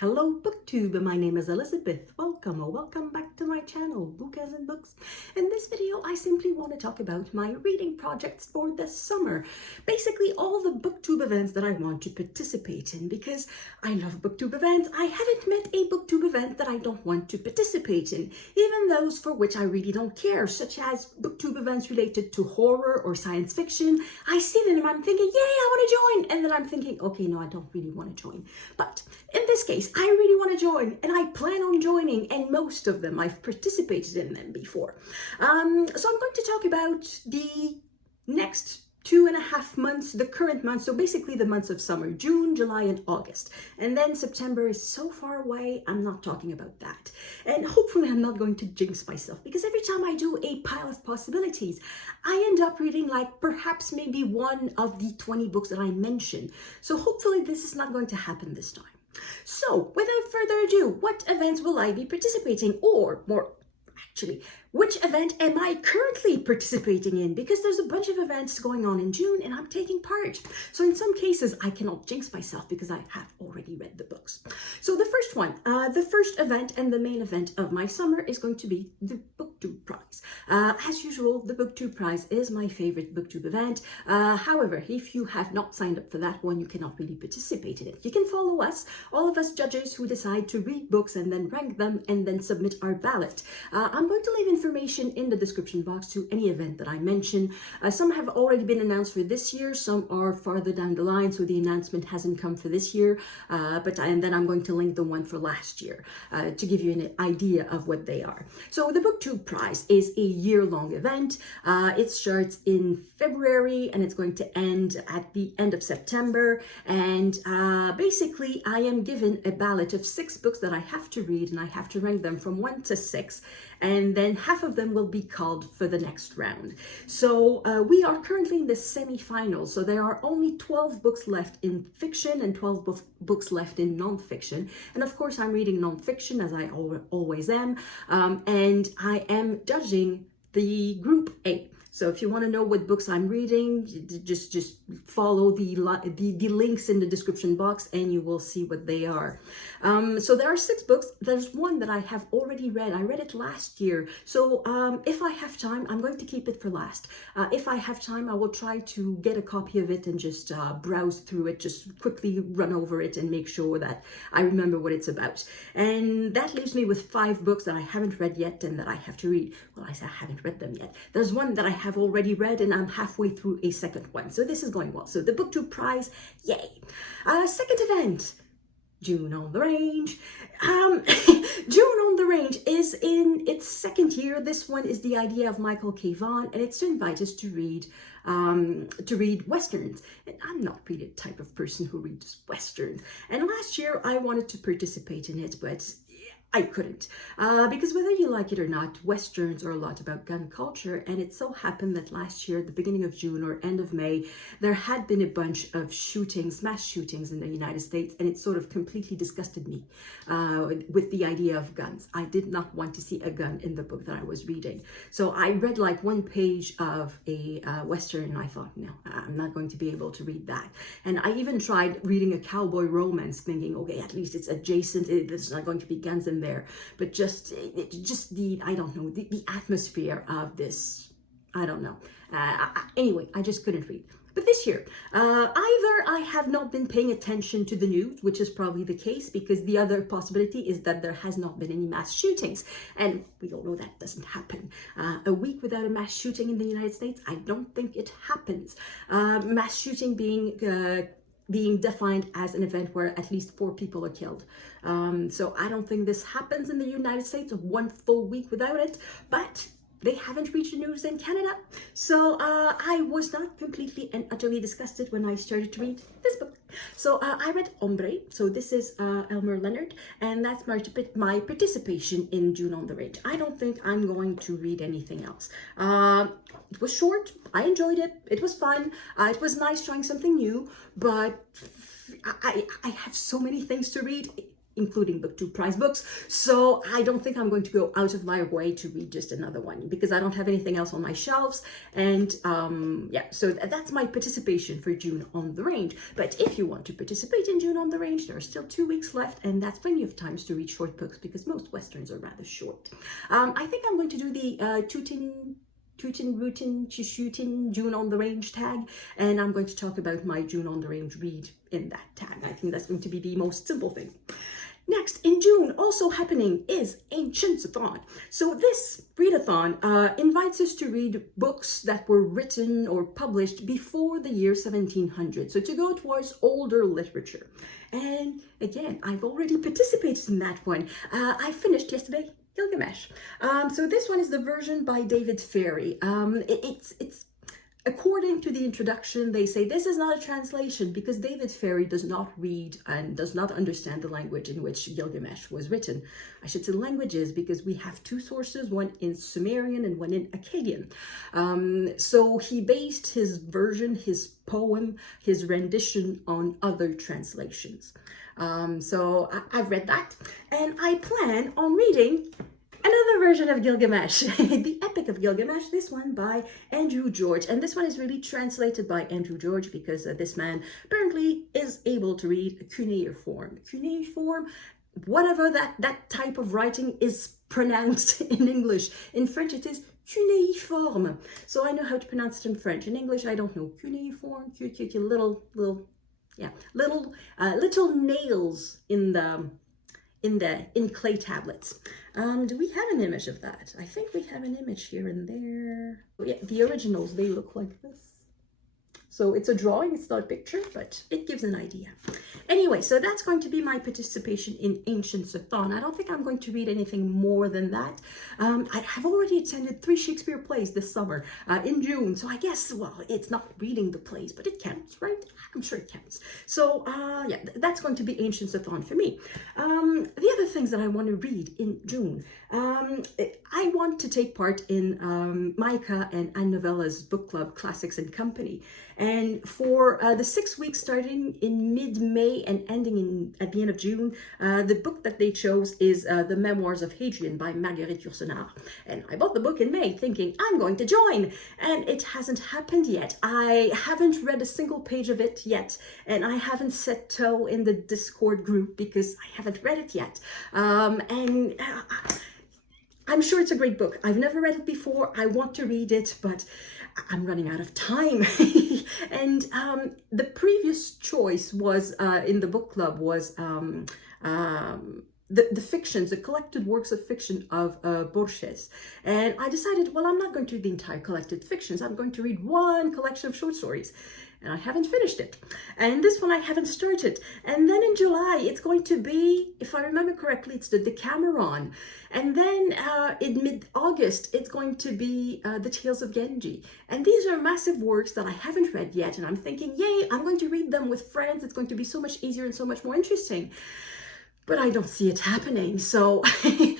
Hello Booktube, my name is Elizabeth. Welcome or welcome back to my channel, Book as in Books. In this video, I simply want to talk about my reading projects for the summer. Basically, all the Booktube events that I want to participate in because I love Booktube events. I haven't met a Booktube event that I don't want to participate in, even those for which I really don't care, such as Booktube events related to horror or science fiction. I see them and I'm thinking, yay, I want to join. And then I'm thinking, okay, no, I don't really want to join. But in this case, I really want to join and I plan on joining, and most of them I've participated in them before. So I'm going to talk about the next 2.5 months, the current months, so basically the months of summer, June, July, and August. And then September is so far away, I'm not talking about that. And hopefully I'm not going to jinx myself, because every time I do a pile of possibilities, I end up reading like perhaps maybe one of the 20 books that I mentioned. So hopefully this is not going to happen this time. So, without further ado, what events will I be participating, or more actually, which event am I currently participating in? Because there's a bunch of events going on in June and I'm taking part. So in some cases, I cannot jinx myself because I have already read the books. So the first one, the first event and the main event of my summer is going to be the Booktube Prize. As usual, the Booktube Prize is my favorite Booktube event. However, if you have not signed up for that one, you cannot really participate in it. You can follow us, all of us judges who decide to read books and then rank them and then submit our ballot. I'm going to leave information in the description box to any event that I mention. Some have already been announced for this year, some are farther down the line, so the announcement hasn't come for this year, and then I'm going to link the one for last year to give you an idea of what they are. So the Booktube Prize is a year-long event. It starts in February and it's going to end at the end of September, and basically I am given a ballot of 6 books that I have to read, and I have to rank them from 1 to 6, and then half of them will be called for the next round. So we are currently in the semi-finals, so there are only 12 books left in fiction and 12 books left in non-fiction. And of course I'm reading non-fiction, as I always am, and I am judging the group A. So if you want to know what books I'm reading, just follow the links in the description box and you will see what they are. So there are 6 books. There's one that I have already read. I read it last year. So if I have time, I'm going to keep it for last. If I have time, I will try to get a copy of it and just browse through it, just quickly run over it and make sure that I remember what it's about. And that leaves me with 5 books that I haven't read yet and that I have to read. Well, I haven't read them yet. There's one that I have already read and I'm halfway through a second one. So this is going well. So the Booktube Prize, yay. Second event, June on the Range. June on the Range is in its second year. This one is the idea of Michael K. Vaughan, and it's to invite us to read westerns. And I'm not really the type of person who reads westerns. And last year I wanted to participate in it, but I couldn't, because whether you like it or not, westerns are a lot about gun culture, and it so happened that last year, at the beginning of June or end of May, there had been a bunch of shootings, mass shootings in the United States, and it sort of completely disgusted me with the idea of guns. I did not want to see a gun in the book that I was reading. So I read like 1 page of a western, and I thought, no, I'm not going to be able to read that. And I even tried reading a cowboy romance, thinking, okay, at least it's adjacent, there's not going to be guns in there, but just the, I don't know, the atmosphere of this, I don't know. Anyway, I just couldn't read. But this year, either I have not been paying attention to the news, which is probably the case, because the other possibility is that there has not been any mass shootings, and we all know that doesn't happen. A week without a mass shooting in the United States, I don't think it happens. Mass shooting being defined as an event where at least 4 people are killed. So I don't think this happens in the United States, 1 full week without it, but they haven't reached the news in Canada. So I was not completely and utterly disgusted when I started to read this book. So I read Ombre, so this is Elmer Leonard, and that's my participation in June on the Range. I don't think I'm going to read anything else. It was short, I enjoyed it, it was fun, it was nice trying something new, but I have so many things to read. including Booktube Prize books. So I don't think I'm going to go out of my way to read just another one because I don't have anything else on my shelves. And yeah, so that's my participation for June on the Range. But if you want to participate in June on the Range, there are still 2 weeks left, and that's plenty of times to read short books because most Westerns are rather short. I think I'm going to do the Tootin' Rootin' Shootin' June on the Range tag, and I'm going to talk about my June on the Range read in that tag. I think that's going to be the most simple thing. Next, in June, also happening is Ancients-a-thon. So this readathon invites us to read books that were written or published before the year 1700. So to go towards older literature. And again, I've already participated in that one. I finished yesterday Gilgamesh. So this one is the version by David Ferry. It's according to the introduction, they say this is not a translation because David Ferry does not read and does not understand the language in which Gilgamesh was written. I should say languages because we have 2 sources, one in Sumerian and one in Akkadian. So he based his version, his poem, his rendition on other translations. So I've read that, and I plan on reading another version of Gilgamesh, the Epic of Gilgamesh, this one by Andrew George. And this one is really translated by Andrew George because this man apparently is able to read cuneiform. Cuneiform, whatever that type of writing is pronounced in English. In French it is cuneiform. So I know how to pronounce it in French. In English I don't know. Cuneiform, little nails in clay tablets. Do we have an image of that? I think we have an image here and there. Oh, yeah, the originals, they look like this. So it's a drawing, it's not a picture, but it gives an idea. Anyway, so that's going to be my participation in Ancients-a-thon. I don't think I'm going to read anything more than that. I have already attended 3 Shakespeare plays this summer in June. So I guess, well, it's not reading the plays, but it counts, right? I'm sure it counts. So yeah, that's going to be Ancients-a-thon for me. The other things that I want to read in June, I want to take part in Micah and Anne Novella's book club, Classics and Company. And for the 6 weeks starting in mid-May and ending at the end of June, the book that they chose is The Memoirs of Hadrian by Marguerite Yourcenar. And I bought the book in May thinking I'm going to join, and it hasn't happened yet. I haven't read a single page of it yet, and I haven't set toe in the Discord group because I haven't read it yet. I'm sure it's a great book. I've never read it before. I want to read it, but I'm running out of time. And the previous choice was in the book club was the fictions, the collected works of fiction of Borges. And I decided, well, I'm not going to read the entire collected fictions. I'm going to read one collection of short stories. And I haven't finished it. And this one I haven't started. And then in July, it's going to be, if I remember correctly, it's the Decameron. And then in mid-August, it's going to be the Tales of Genji. And these are massive works that I haven't read yet. And I'm thinking, yay, I'm going to read them with friends. It's going to be so much easier and so much more interesting. But I don't see it happening, so I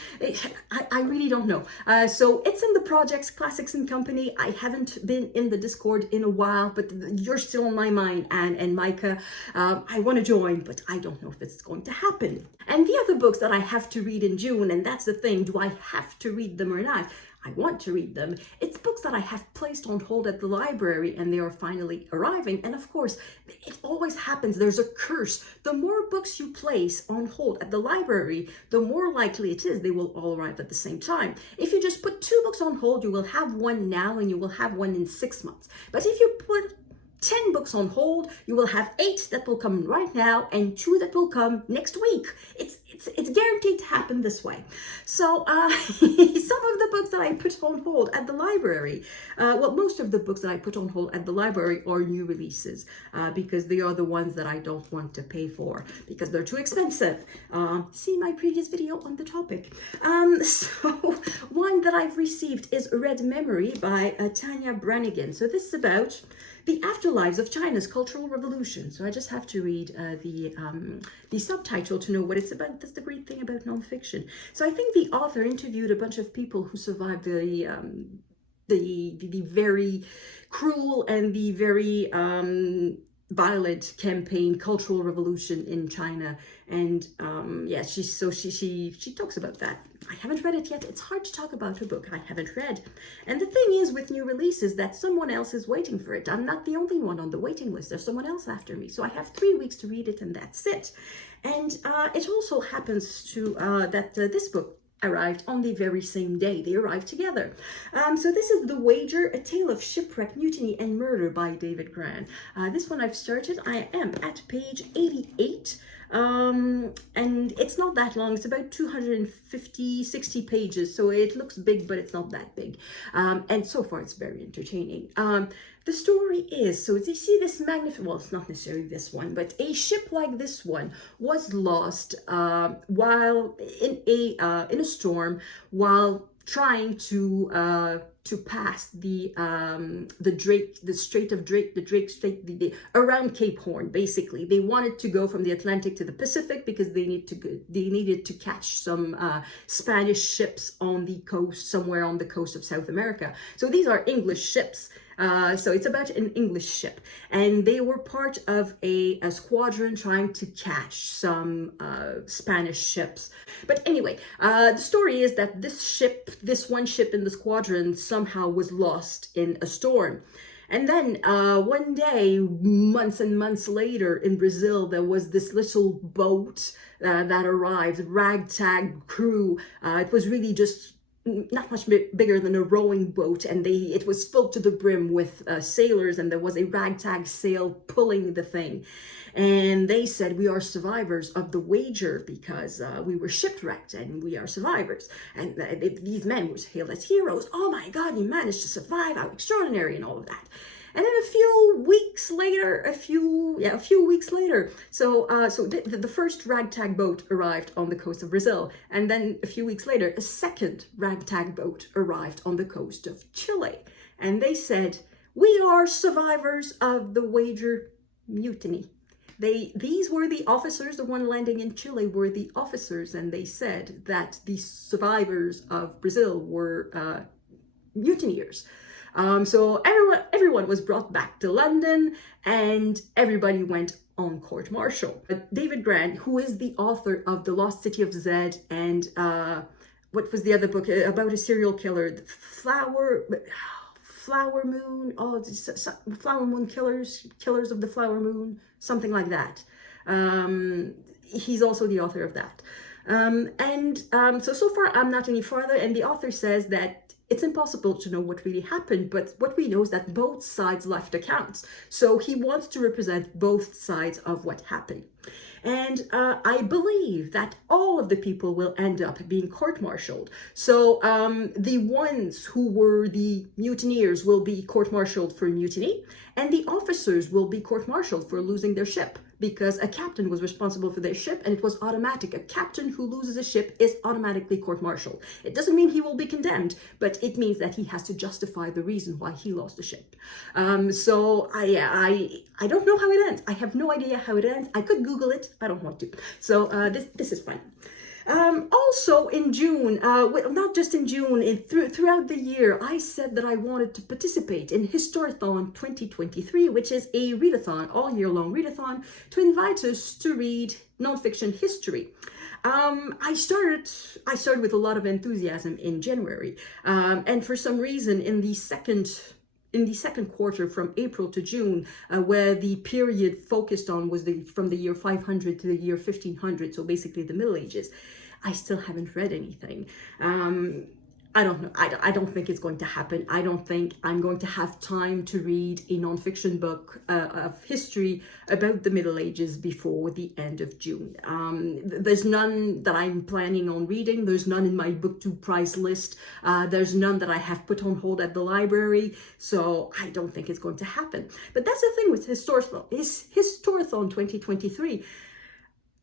really don't know. So it's in the projects, Classics and Company. I haven't been in the Discord in a while, but you're still on my mind, Anne and Micah. I want to join, but I don't know if it's going to happen. And the other books that I have to read in June, and that's the thing, do I have to read them or not? I want to read them. It's books that I have placed on hold at the library and they are finally arriving. And of course, it always happens. There's a curse. The more books you place on hold at the library, the more likely it is they will all arrive at the same time. If you just put 2 books on hold, you will have one now and you will have one in 6 months. But if you put 10 books on hold, you will have 8 that will come right now and 2 that will come next week. It's guaranteed to happen this way. So some of the books that I put on hold at the library, well, most of the books that I put on hold at the library are new releases because they are the ones that I don't want to pay for because they're too expensive. See my previous video on the topic. So one that I've received is Red Memory by Tanya Brannigan. So this is about the afterlives of China's Cultural Revolution. So I just have to read the subtitle to know what it's about. That's the great thing about nonfiction. So I think the author interviewed a bunch of people who survived the very cruel and the very violent campaign, Cultural Revolution in China. And yeah, she talks about that. I haven't read it yet. It's hard to talk about a book I haven't read. And the thing is with new releases that someone else is waiting for it. I'm not the only one on the waiting list. There's someone else after me. So I have 3 weeks to read it and that's it. And it also happens to that this book arrived on the very same day. They arrived together. So this is The Wager, A Tale of Shipwreck, Mutiny and Murder by David Grann. This one I've started. I am at page 88. And it's not that long. It's about 250-60 pages, so it looks big, but it's not that big. And so far it's very entertaining. The story is, so you see this magnificent, well, it's not necessarily this one, but a ship like this one was lost while in a storm, while trying to pass the Strait of Drake, the Drake Strait, around Cape Horn. Basically, they wanted to go from the Atlantic to the Pacific because they needed to catch some Spanish ships on the coast, somewhere on the coast of South America. So these are English ships. So it's about an English ship, and they were part of a squadron trying to catch some Spanish ships. But anyway, the story is that this one ship in the squadron somehow was lost in a storm. And then one day, months and months later in Brazil, there was this little boat that arrived, ragtag crew. It was really just not much bigger than a rowing boat, and it was filled to the brim with sailors, and there was a ragtag sail pulling the thing. And they said, we are survivors of the wager because we were shipwrecked and we are survivors. And these men were hailed as heroes. Oh my God, you managed to survive, how extraordinary, and all of that. And then a few weeks later, so the first ragtag boat arrived on the coast of Brazil. And then a few weeks later, a second ragtag boat arrived on the coast of Chile. And they said, we are survivors of the wager mutiny. These were the officers, the one landing in Chile were the officers, and they said that the survivors of Brazil were mutineers. So everyone was brought back to London, and everybody went on court-martial. David Grann, who is the author of The Lost City of Zed and what was the other book about a serial killer, Flower Moon, Flower Moon Killers of the Flower Moon, something like that. He's also the author of that. So far I'm not any farther, and the author says that it's impossible to know what really happened, but what we know is that both sides left accounts. So he wants to represent both sides of what happened. And I believe that all of the people will end up being court-martialed. So the ones who were the mutineers will be court-martialed for mutiny, and the officers will be court-martialed for losing their ship, because a captain was responsible for their ship, and it was automatic. A captain who loses a ship is automatically court-martialed. It doesn't mean he will be condemned, but it means that he has to justify the reason why he lost the ship. So I don't know how it ends. I have no idea how it ends. I could Google it. I don't want to. So this is fun. Also in June, not just in June, throughout the year, I said that I wanted to participate in Historathon 2023, which is a readathon, all year long readathon, to invite us to read nonfiction history. I started with a lot of enthusiasm in January, and for some reason in the second quarter, from April to June, where the period focused on was from the year 500 to the year 1500, so basically the Middle Ages, I still haven't read anything. I don't know. I don't think it's going to happen. I don't think I'm going to have time to read a nonfiction book of history about the Middle Ages before the end of June. There's none that I'm planning on reading. There's none in my Booktube Prize list. There's none that I have put on hold at the library. So I don't think it's going to happen. But that's the thing with Historathon 2023.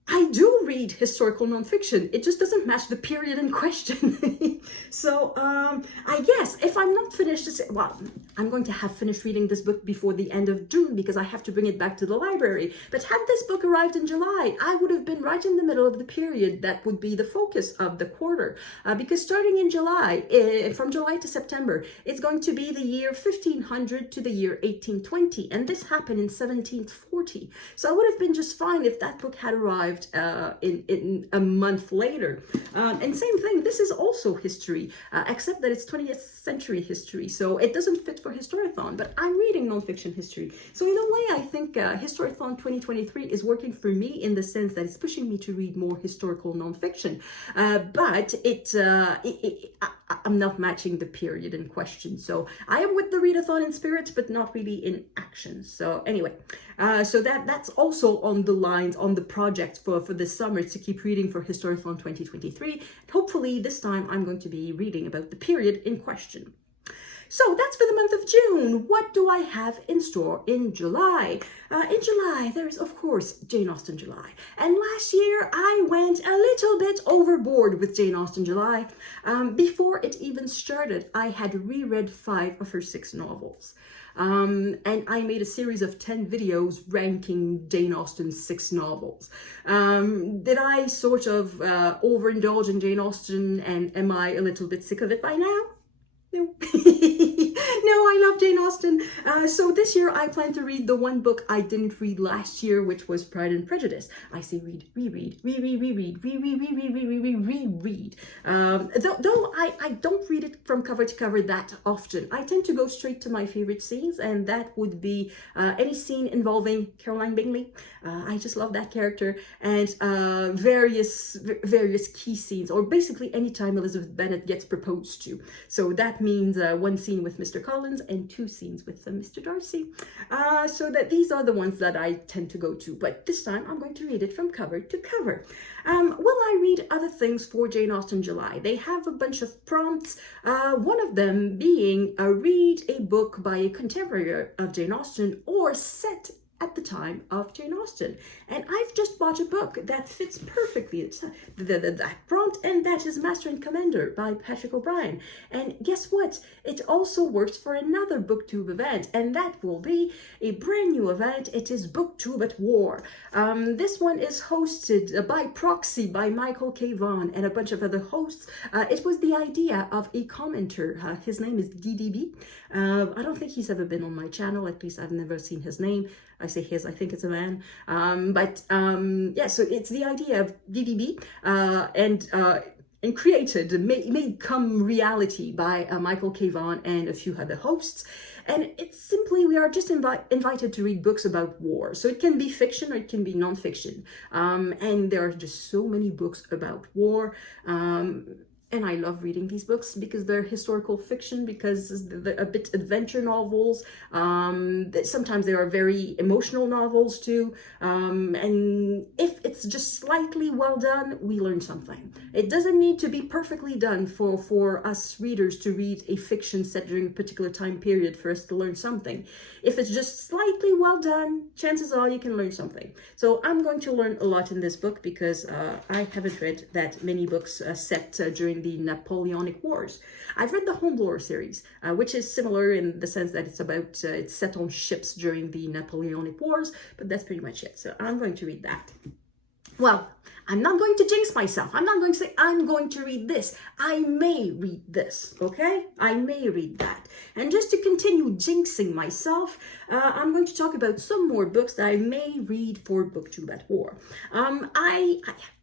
I do read historical nonfiction. It just doesn't match the period in question. So I guess if I'm not finished, well, I'm going to have finished reading this book before the end of June because I have to bring it back to the library. But had this book arrived in July, I would have been right in the middle of the period that would be the focus of the quarter. Because starting in July, from July to September, it's going to be the year 1500 to the year 1820. And this happened in 1740. So it would have been just fine if that book had arrived in a month later. And same thing, this is also history, except that it's 20th century history. So it doesn't fit for Historathon, but I'm reading nonfiction history. So in a way, I think Historathon 2023 is working for me in the sense that it's pushing me to read more historical nonfiction. But I'm not matching the period in question. So I am with the readathon in spirit, but not really in action. So anyway, so that's also on the lines, on the project for this summer, to keep reading for Historathon 2023. Hopefully this time I'm going to be reading about the period in question. So that's for the month of June. What do I have in store in July? In July, there's, of course, Jane Austen July. And last year, I went a little bit overboard with Jane Austen July. Before it even started, I had reread 5 of her 6 novels. And I made a series of 10 videos ranking Jane Austen's 6 novels. Did I sort of overindulge in Jane Austen, and am I a little bit sick of it by now? No. No, I love Jane Austen. So this year I plan to read the one book I didn't read last year, which was Pride and Prejudice. I say read, reread, reread. Though I don't read it from cover to cover that often. I tend to go straight to my favorite scenes, and that would be any scene involving Caroline Bingley. I just love that character, and various key scenes, or basically anytime Elizabeth Bennet gets proposed to. So that means one scene with Mr. Collins and 2 scenes with Mr. Darcy. So that these are the ones that I tend to go to. But this time I'm going to read it from cover to cover. Will I read other things for Jane Austen July? They have a bunch of prompts. One of them being read a book by a contemporary of Jane Austen or set at the time of Jane Austen. And I've just bought a book that fits perfectly that prompt, and that is Master and Commander by Patrick O'Brian. And guess what? It also works for another Booktube event, and that will be a brand new event. It is Booktube at War. This one is hosted by proxy by Michael K. Vaughan and a bunch of other hosts. It was the idea of a commenter. His name is DDB. I don't think he's ever been on my channel, at least I've never seen his name. I say his, I think it's a man. Yeah, so it's the idea of DDB and created, made come reality by Michael K. Vaughan and a few other hosts. And it's simply, we are just invited to read books about war. So it can be fiction or it can be nonfiction. And there are just so many books about war. And I love reading these books because they're historical fiction, because they're a bit adventure novels. Sometimes they are very emotional novels too. And if it's just slightly well done, we learn something. It doesn't need to be perfectly done for us readers to read a fiction set during a particular time period for us to learn something. If it's just slightly well done, chances are you can learn something. So I'm going to learn a lot in this book because I haven't read that many books set during the Napoleonic Wars. I've read the Hornblower series, which is similar in the sense that it's set on ships during the Napoleonic Wars, but that's pretty much it. So I'm going to read that. Well, I'm not going to jinx myself. I'm not going to say I'm going to read this. I may read this, okay? I may read that. And just to continue jinxing myself, I'm going to talk about some more books that I may read for Booktube at War.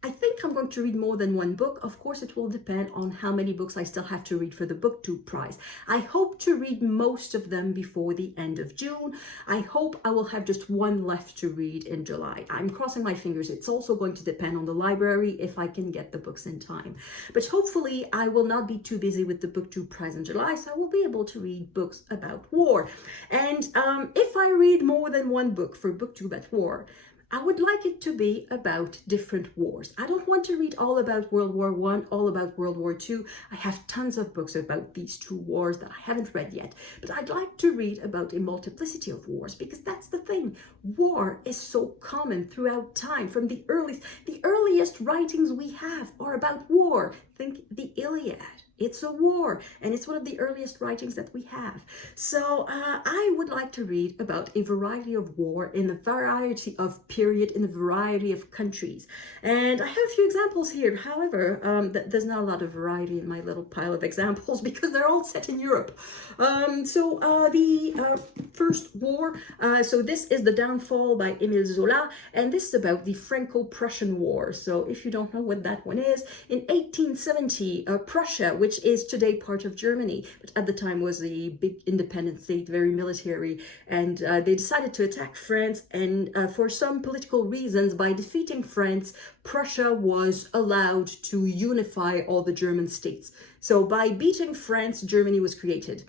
I think I'm going to read more than one book. Of course, it will depend on how many books I still have to read for the Booktube Prize. I hope to read most of them before the end of June. I hope I will have just one left to read in July. I'm crossing my fingers. It's also going to depend on the library if I can get the books in time. But hopefully, I will not be too busy with the Booktube Prize in July, so I will be able to read books about war. And if I read more than one book for Booktube at War, I would like it to be about different wars. I don't want to read all about World War I, all about World War II. I have tons of books about these 2 wars that I haven't read yet, but I'd like to read about a multiplicity of wars, because that's the thing. War is so common throughout time. From the earliest writings we have are about war. think the Iliad. It's a war, and it's one of the earliest writings that we have. So I would like to read about a variety of war in a variety of period, in a variety of countries. And I have a few examples here. However, there's not a lot of variety in my little pile of examples because they're all set in Europe. The first war, so this is The Downfall by Émile Zola, and this is about the Franco-Prussian War. So if you don't know what that one is, in 1870, Prussia, which is today part of Germany, but at the time was a big independent state, very military, and they decided to attack France, and for some political reasons, by defeating France, Prussia was allowed to unify all the German states. So by beating France, Germany was created.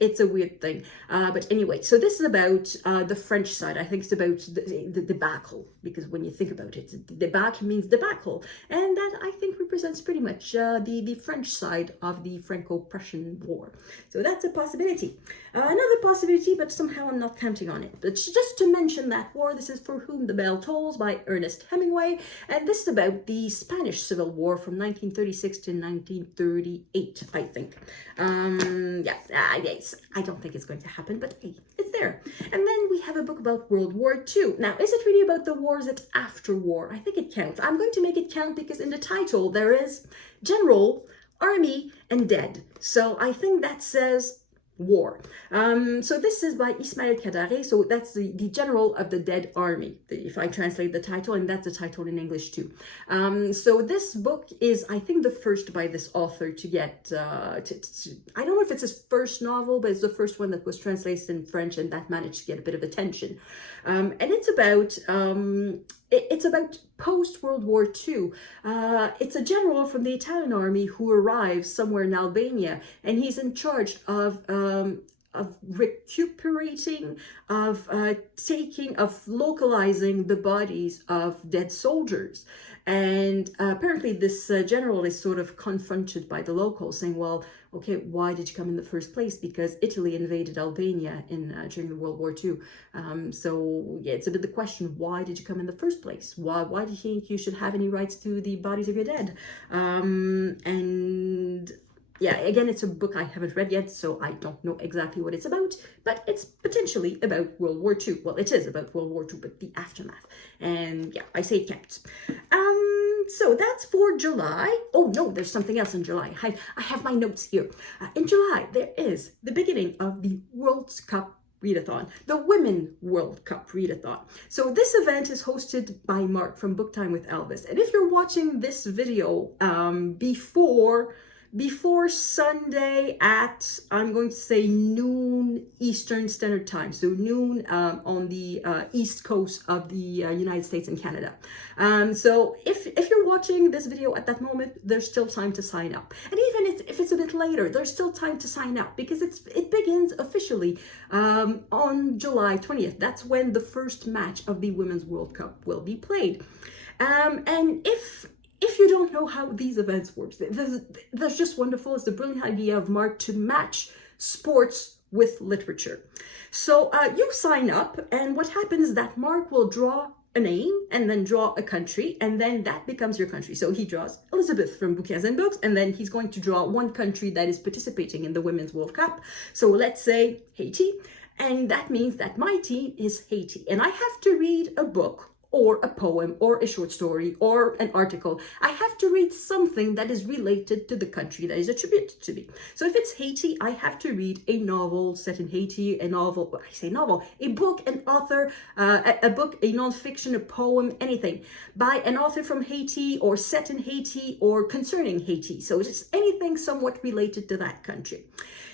It's a weird thing. But anyway, so this is about the French side. I think it's about the debacle, because when you think about it, debacle means debacle. And that, I think, represents pretty much the French side of the Franco-Prussian War. So that's a possibility. Another possibility, but somehow I'm not counting on it. But just to mention that war, this is For Whom the Bell Tolls by Ernest Hemingway. And this is about the Spanish Civil War from 1936 to 1938, I think. Yes. I don't think it's going to happen, but hey, it's there. And then we have a book about World War II. Now, is it really about the wars that after war? I think it counts. I'm going to make it count because in the title there is General, Army, and Dead. So I think that says war. So this is by Ismail Kadare. So that's the general of the dead army, if I translate the title, and that's the title in English too. So this book is, I think, the first by this author to get, I don't know if it's his first novel, but it's the first one that was translated in French, and that managed to get a bit of attention. And it's about post-World War II. It's a general from the Italian army who arrives somewhere in Albania, and he's in charge of recuperating, of localizing the bodies of dead soldiers. And apparently this general is sort of confronted by the locals, saying, well, okay, why did you come in the first place? Because Italy invaded Albania during the World War II. So yeah, it's a bit the question, why did you come in the first place? Why do you think you should have any rights to the bodies of your dead? And yeah, again, it's a book I haven't read yet, so I don't know exactly what it's about, but it's potentially about World War II. Well, it is about World War II, but the aftermath. And yeah, I say it counts. So that's for July. Oh no, there's something else in July. I have my notes here. In July, there is the beginning of the World Cup Readathon, the Women World Cup Readathon. So this event is hosted by Mark from Book Time with Elvis. And if you're watching this video before Sunday at, I'm going to say, noon Eastern Standard Time, so noon on the east coast of the United States and Canada. So if you're watching this video at that moment, there's still time to sign up. And even if it's a bit later, there's still time to sign up, because it begins officially on July 20th. That's when the first match of the Women's World Cup will be played. And if you don't know how these events work, that's just wonderful. It's the brilliant idea of Mark to match sports with literature. So you sign up, and what happens is that Mark will draw a name and then draw a country, and then that becomes your country. So he draws Elizabeth from Bouquins and Books, and then he's going to draw one country that is participating in the Women's World Cup. So let's say Haiti, and that means that my team is Haiti, and I have to read a book or a poem or a short story or an article. I have to read something that is related to the country that is attributed to me. So if it's Haiti, I have to read a novel set in Haiti, a novel, I say novel, a book, an author, a book, a non-fiction, a poem, anything by an author from Haiti or set in Haiti or concerning Haiti. So it's anything somewhat related to that country.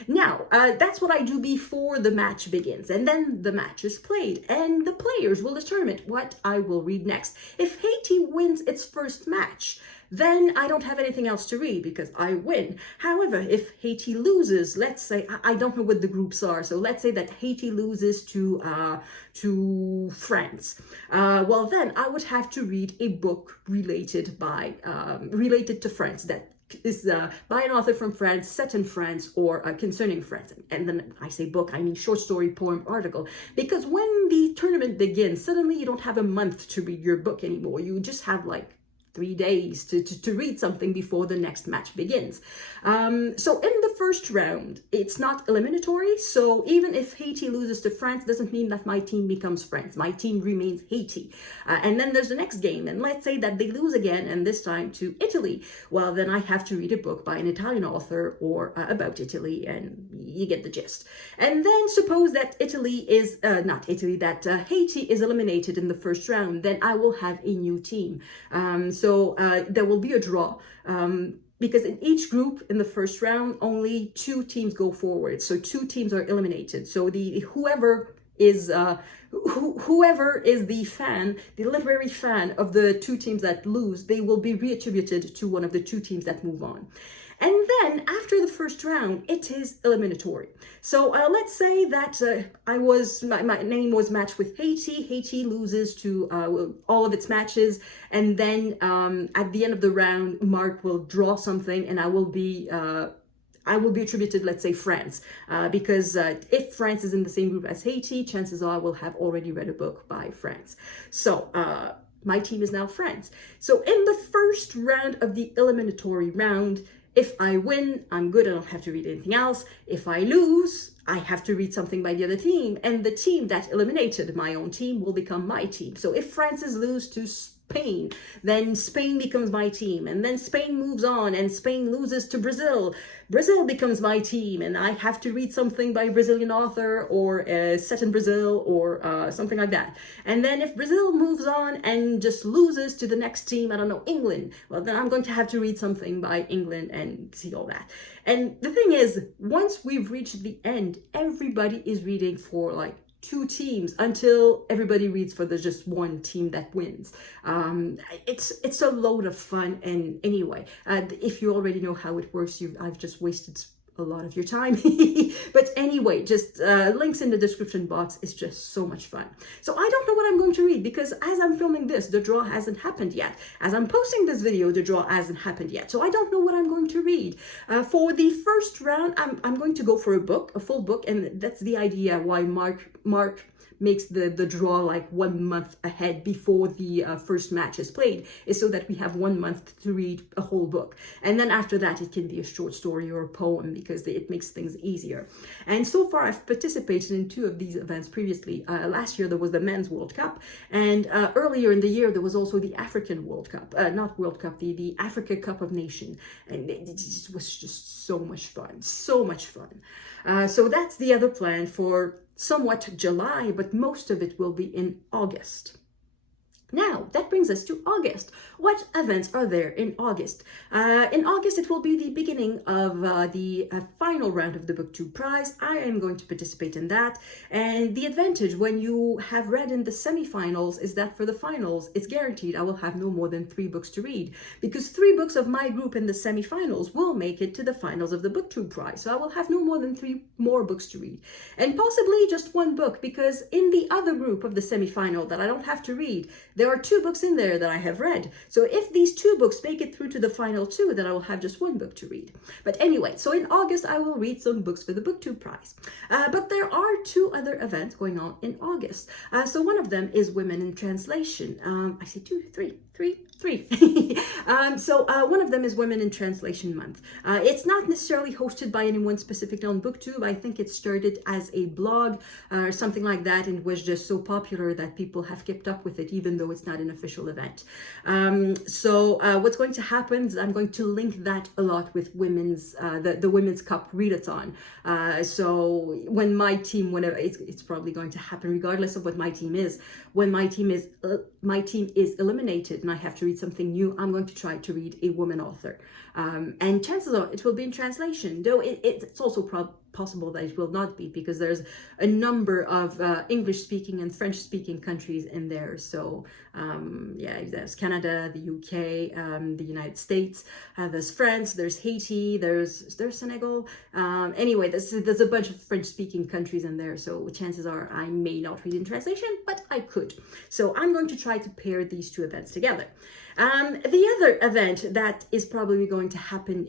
Now, that's what I do before the match begins, and then the match is played, and the players will determine what I will read next. If Haiti wins its first match, then I don't have anything else to read because I win. However, if Haiti loses, let's say, I don't know what the groups are, so let's say that Haiti loses to France. Well, then I would have to read a book related to France, that is by an author from France, set in France, or concerning France. And then I say book, I mean short story, poem, article. Because when the tournament begins, suddenly you don't have a month to read your book anymore. You just have like 3 days to read something before the next match begins. So in the first round, it's not eliminatory. So even if Haiti loses to France, doesn't mean that my team becomes France. My team remains Haiti. And then there's the next game. And let's say that they lose again, and this time to Italy. Well, then I have to read a book by an Italian author or about Italy, and you get the gist. And then suppose that Haiti is eliminated in the first round, then I will have a new team. So there will be a draw. Because in each group in the first round, only 2 teams go forward. So 2 teams are eliminated. So whoever is the literary fan of the 2 teams that lose, they will be reattributed to one of the 2 teams that move on. And then after the first round, it is eliminatory. So let's say that my name was matched with Haiti. Haiti loses to all of its matches. And then at the end of the round, Mark will draw something, and I will be attributed, let's say, France, because if France is in the same group as Haiti, chances are I will have already read a book by France. So my team is now France. So in the first round of the eliminatory round, if I win, I'm good. I don't have to read anything else. If I lose, I have to read something by the other team. And the team that eliminated my own team will become my team. So if France's lose to Spain, then Spain becomes my team. And then Spain moves on and Spain loses to Brazil. Brazil becomes my team, and I have to read something by a Brazilian author or set in Brazil or something like that. And then if Brazil moves on and just loses to the next team, I don't know, England, well, then I'm going to have to read something by England and see all that. And the thing is, once we've reached the end, everybody is reading for like 2 teams until everybody reads for the just 1 team that wins. It's a load of fun. And anyway, if you already know how it works, I've just wasted a lot of your time. But anyway, just links in the description box. Is just so much fun. So I don't know what I'm going to read, because as I'm filming this, the draw hasn't happened yet. As I'm posting this video, the draw hasn't happened yet. So I don't know what I'm going to read. For the first round, I'm going to go for a full book, and that's the idea why Mark makes the draw like 1 month ahead before the first match is played, is so that we have 1 month to read a whole book. And then after that, it can be a short story or a poem, because it makes things easier. And so far, I've participated in 2 of these events previously. Last year, there was the Men's World Cup, and earlier in the year, there was also the African World Cup, not World Cup, the Africa Cup of Nations. And it was just so much fun, so much fun. So that's the other plan for somewhat July, but most of it will be in August. Now, that brings us to August. What events are there in August? In August, it will be the beginning of the final round of the Booktube Prize. I am going to participate in that. And the advantage when you have read in the semifinals is that for the finals, it's guaranteed I will have no more than 3 books to read, because 3 books of my group in the semifinals will make it to the finals of the Booktube Prize. So I will have no more than 3 more books to read, and possibly just 1 book, because in the other group of the semifinal that I don't have to read, there are 2 books in there that I have read. So if these 2 books make it through to the final 2, then I will have just 1 book to read. But anyway, so in August, I will read some books for the Booktube Prize. But there are 2 other events going on in August. So one of them is Women in Translation. I see 2, 3. So one of them is Women in Translation Month. It's not necessarily hosted by anyone specifically on Booktube. I think it started as a blog or something like that, and was just so popular that people have kept up with it, even though it's not an official event. So what's going to happen is I'm going to link that a lot with the Women's Cup Readathon. So when my team, whenever it's probably going to happen regardless of what my team is, when my team is eliminated and I have to read something new, I'm going to try to read a woman author. And chances are it will be in translation, though it's also possible that it will not be, because there's a number of English-speaking and French-speaking countries in there. So yeah, there's Canada, the UK, the United States, there's France, there's Haiti, there's Senegal. Anyway, there's a bunch of French-speaking countries in there. So chances are I may not read in translation, but I could. So I'm going to try to pair these 2 events together. The other event that is probably going to happen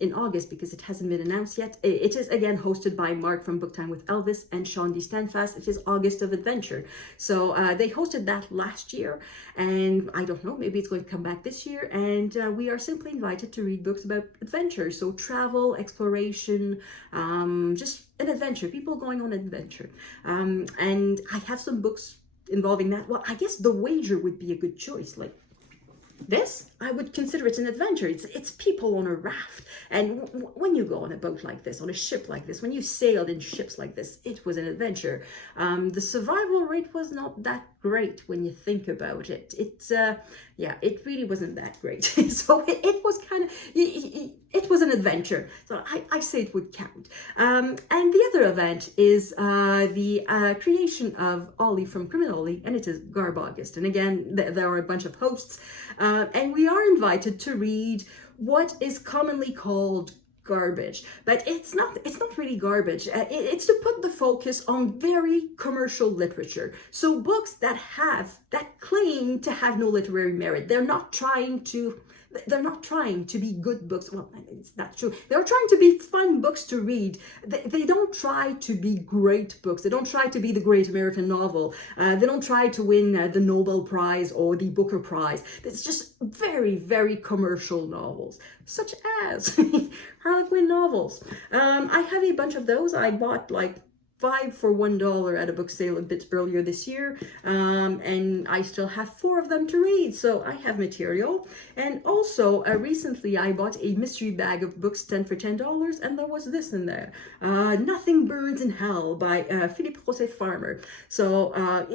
in August, because it hasn't been announced yet, it is again hosted by Mark from Book Time with Elvis and Sean D. Stanfast. It is August of Adventure. So they hosted that last year, and I don't know, maybe it's going to come back this year, and we are simply invited to read books about adventure. So travel, exploration, just an adventure, people going on an adventure. And I have some books involving that. Well, I guess The Wager would be a good choice. Like this, I would consider it an adventure. It's people on a raft. And when you go on a boat like this, on a ship like this, when you sailed in ships like this, it was an adventure. The survival rate was not that great when you think about it. Yeah, it really wasn't that great. So it was kind of, it was an adventure. So I say it would count. And the other event is the creation of Ollie from Criminally, and it is Garb August. And again, there are a bunch of hosts, and we are invited to read what is commonly called garbage, but it's not really garbage. It's to put the focus on very commercial literature. So books that claim to have no literary merit. They're not trying to be good books. Well, it's not true. They're trying to be fun books to read. They don't try to be great books. They don't try to be the great American novel. They don't try to win the Nobel Prize or the Booker Prize. It's just very, very commercial novels, such as Harlequin novels. I have a bunch of those. I bought like 5 for $1 at a book sale a bit earlier this year, and I still have 4 of them to read, so I have material. And also recently I bought a mystery bag of books, 10 for $10, and there was this in there, Nothing Burns in Hell by Philippe José Farmer. So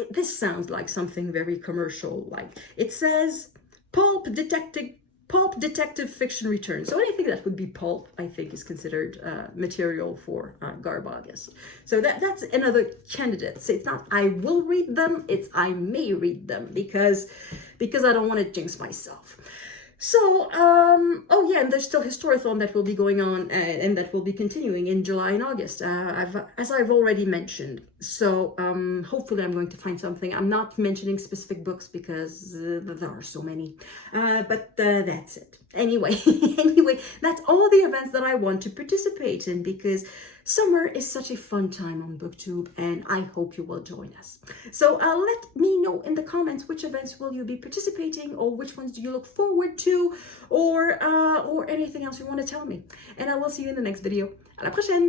this sounds like something very commercial. Like it says pulp detective fiction returns. So anything that would be pulp, I think, is considered material for Garb August. So that's another candidate. So it's not I will read them, it's I may read them, because I don't want to jinx myself. So, oh yeah, and there's still Historathon that will be going on and that will be continuing in July and August, as I've already mentioned. So, hopefully I'm going to find something. I'm not mentioning specific books because there are so many, but that's it. Anyway, that's all the events that I want to participate in, because summer is such a fun time on Booktube, and I hope you will join us. So let me know in the comments which events will you be participating, or which ones do you look forward to, or anything else you want to tell me. And I will see you in the next video. À la prochaine!